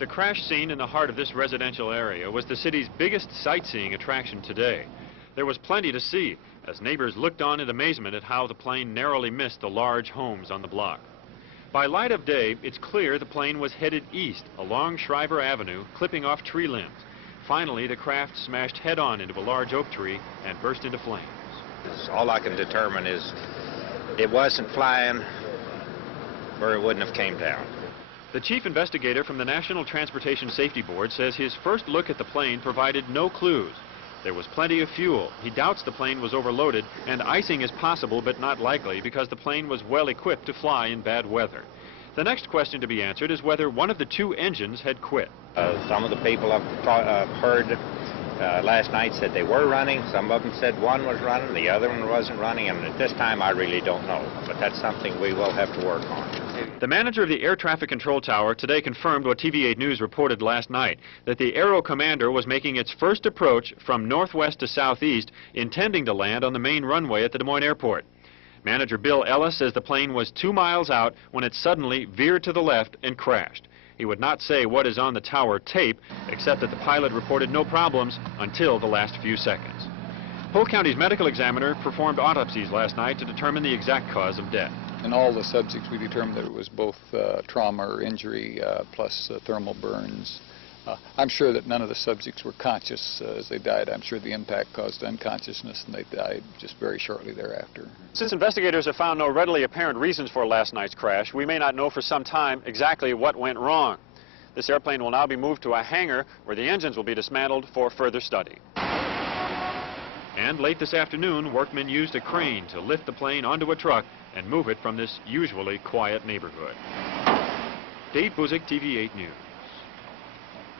The crash scene in the heart of this residential area was the city's biggest sightseeing attraction today. There was plenty to see as neighbors looked on in amazement at how the plane narrowly missed the large homes on the block. By light of day, it's clear the plane was headed east along Shriver Avenue, clipping off tree limbs. Finally, the craft smashed head-on into a large oak tree and burst into flames. All I can determine is it wasn't flying or it wouldn't have came down. The chief investigator from the National Transportation Safety Board says his first look at the plane provided no clues. There was plenty of fuel. He doubts the plane was overloaded, and icing is possible but not likely because the plane was well equipped to fly in bad weather. The next question to be answered is whether one of the two engines had quit. Some of the people I've heard last night said they were running. Some of them said one was running, the other one wasn't running, and at this time I really don't know. But that's something we will have to work on. The manager of the Air Traffic Control Tower today confirmed what TV8 News reported last night, that the Aero Commander was making its first approach from northwest to southeast, intending to land on the main runway at the Des Moines Airport. Manager Bill Ellis says the plane was 2 miles out when it suddenly veered to the left and crashed. He would not say what is on the tower tape, except that the pilot reported no problems until the last few seconds. Polk County's medical examiner performed autopsies last night to determine the exact cause of death. In all the subjects, we determined that it was both trauma or injury plus thermal burns. I'm sure that none of the subjects were conscious as they died. I'm sure the impact caused unconsciousness and they died just very shortly thereafter. Since investigators have found no readily apparent reasons for last night's crash, we may not know for some time exactly what went wrong. This airplane will now be moved to a hangar where the engines will be dismantled for further study. And late this afternoon, workmen used a crane to lift the plane onto a truck and move it from this usually quiet neighborhood. Dave Buzik, TV8 News.